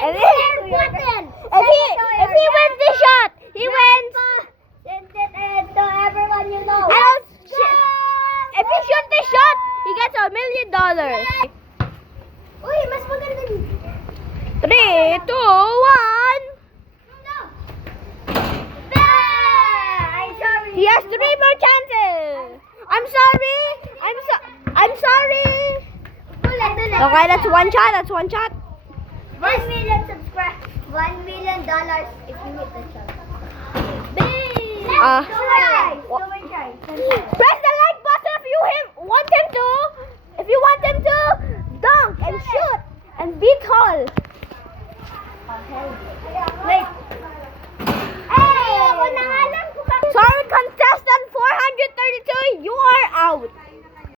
And if he wins the shot, he wins. And to everyone you know. If he shoots the shot, he gets $1 million. Uy, mas maganda dito. 3, 2, 1. No. I'm sorry. He has 3 more chances. I'm sorry. I'm sorry. Okay, that's one shot. That's one shot. 1 million subscribers. $1 million if you hit the shot. Uh, Go and try. Press the like button if you want him to dunk and shoot and be tall. Wait.